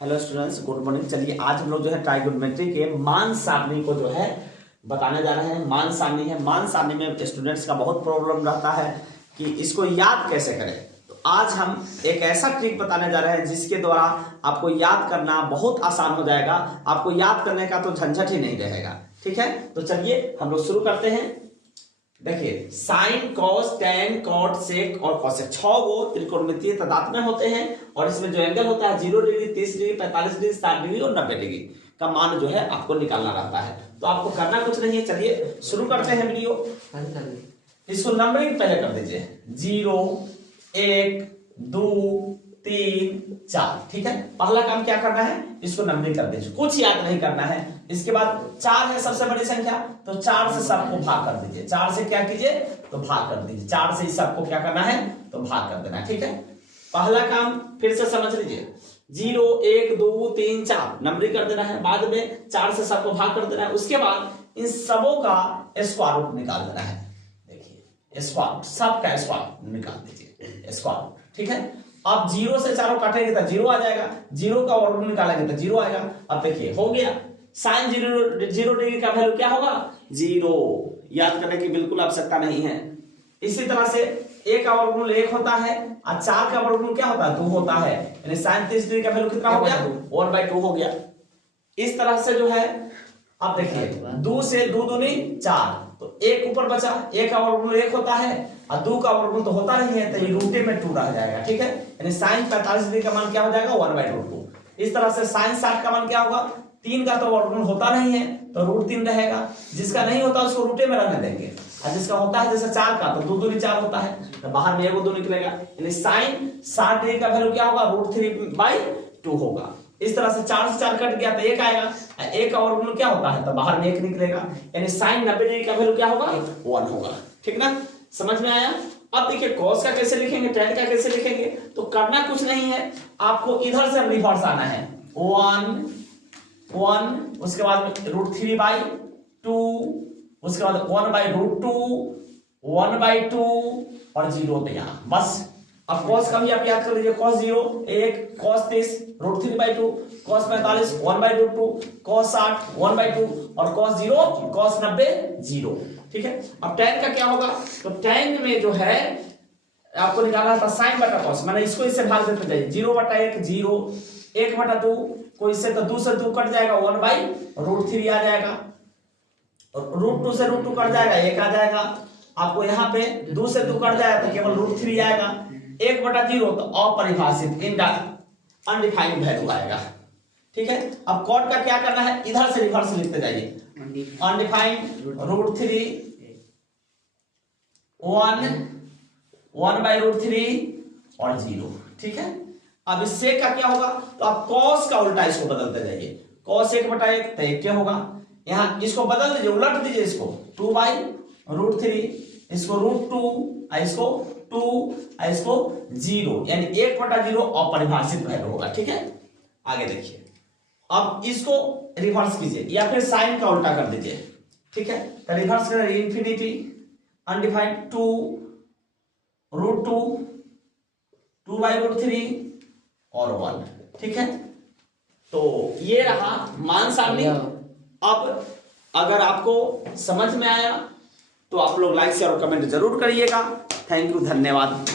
Hello students, good morning. चलिए आज हम लोग जो है ट्राइगोनोमेट्री के मान सारणी को जो है बताने जा रहे हैं। मान सारणी है, मान सारणी में स्टूडेंट्स का बहुत प्रॉब्लम रहता है कि इसको याद कैसे करें। तो आज हम एक ऐसा ट्रिक बताने जा रहे हैं जिसके द्वारा आपको याद करना बहुत आसान हो जाएगा। आपको याद करने का तो झंझट ही नहीं रहेगा। ठीक है, तो चलिए हम लोग शुरू करते हैं। देखिए, साइन, कॉस, टैन, कॉट, सेक और कॉसेक 6 गो त्रिकोणमितीय तदात्म्य होते हैं और इसमें जो एंगल होता है 0 डिग्री, 30 डिग्री, 45 डिग्री, 60 डिग्री और 90 डिग्री का मान जो है आपको निकालना रहता है। तो आपको करना कुछ नहीं है। चलिए शुरू करते हैं वीडियो। इसको नंबरिंग पहले कर दीजिए, 0, 1, 2, 3, 4। ठीक है, पहला काम क्या करना है, इसको नंबरिंग कर दीजिए, कुछ याद नहीं करना है। इसके बाद 4 है सबसे बड़ी संख्या, तो 4 से सबको भाग कर दीजिए। 4 से क्या कीजिए, तो भाग कर दीजिए। 4 से सबको क्या करना है, तो भाग कर देना है। ठीक है, पहला काम फिर से समझ लीजिए, 0, 1, 2, 3, 4 नंबरिंग कर देना है। बाद में 4 से सबको भाग कर देना है। उसके बाद इन सबों का स्क्वायर रूट निकाल देना है। देखिए, स्क्वायर, सबका स्क्वायर निकाल दीजिए, स्क्वायर। ठीक है, अब 0 से चारों काटेंगे तो 0 आ जाएगा, 0 का वर्गमूल निकालेंगे तो 0 आएगा। अब देखिए हो गया, साइन 0 डिग्री का वैल्यू क्या होगा, 0। याद करने की बिल्कुल आवश्यकता नहीं है। इसी तरह से a का वर्गमूल 1 होता है और 4 का वर्गमूल क्या होता है, 2 होता है। यानी साइन 30 डिग्री का वैल्यू कितना हो गया, 1/2 हो गया। इस तरह से जो है, अब देखिए 2 से 2 दूनी 4, तो 1 ऊपर बचा। a का वर्गमूल 1 होता है और 2 का वर्गमूल तो होता नहीं है, तो ये रूटे में 2 रह जाएगा। ठीक है, यानी साइन 45 डिग्री का मान क्या हो जाएगा, 1/2। इस तरह से साइन 60 का मान क्या होगा, 3 का तो वर्गमूल होता नहीं है तो √3 रहेगा। जिसका नहीं होता उसको रूटे में रहने देंगे, और जिसका होता है जैसे 4 का, तो 2 दूनी 4 होता है, तो बाहर में 1 2 निकलेगा। यानी साइन 60 डिग्री का वैल्यू क्या होगा, √3/2 होगा। इस तरह से 4 से 4 कट गया तो 1 आएगा। 1 का वर्गमूल क्या होता है, तो बाहर में 1 निकलेगा। यानी साइन 90 डिग्री का वैल्यू क्या होगा, 1 होगा। ठीक ना, समझ में आया। अब देखिए कॉस का कैसे लिखेंगे, टैन का कैसे लिखेंगे। तो करना कुछ नहीं है, आपको इधर से रिवर्स आना है। 1, उसके बाद √3/2, उसके बाद 1/√2, 1/2 और 0 पे यहाँ बस। अब cos का भी आप याद कर लीजिए, cos 0 1, cos 30 √3/2, cos 45 1/√2, cos 60 1/2 और cos 0 cos 90 0। ठीक है, अब tan का क्या होगा, तो tan में जो है आपको निकालना था sin बटा cos, मैंने इसको इससे भाग देते जाइए। 0/1 0, 1/2 को इससे तो 2 से 2 कट जाएगा, 1/√3 आ जाएगा, और √2 से √2 कट जाएगा, 1 आ जाएगा। आपको यहाँ पे 2 से 2 कट जाएगा तो केवल √3 आएगा। 1/0 तो अपरिभाषित, अनडिफाइंड वैल्यू आएगा। ठीक है, अब कॉट का क्या करना है, इधर से रिवर्स लिखते जाइए। अनडिफाइंड √3 1/√3 और 0। ठीक है, अब इससे का क्या होगा, तो आप cos का उल्टा इसको बदलते जाइए। cos 1/1 तो 1 होगा। यहाँ इसको बदल दीजिए, उलट दीजिए इसको, 2/√3, इसको √2, इसको 2, इसको 0, यानी 1/0 अपरिभाषित वैल्यू होगा। ठीक है, आगे देखिए, अब इसको रिवर्स कीजिए या फिर साइन का उल्टा कर दीजिए। ठीक है, तो रिवर्स करें, इंफिनिटी अनडिफाइंड 2 √2, 2/√3 और 1। ठीक है, तो ये रहा मान सारणी। अब अगर आपको समझ में आया तो आप लोग लाइक शेयर और कमेंट जरूर करिएगा। थैंक यू, धन्यवाद।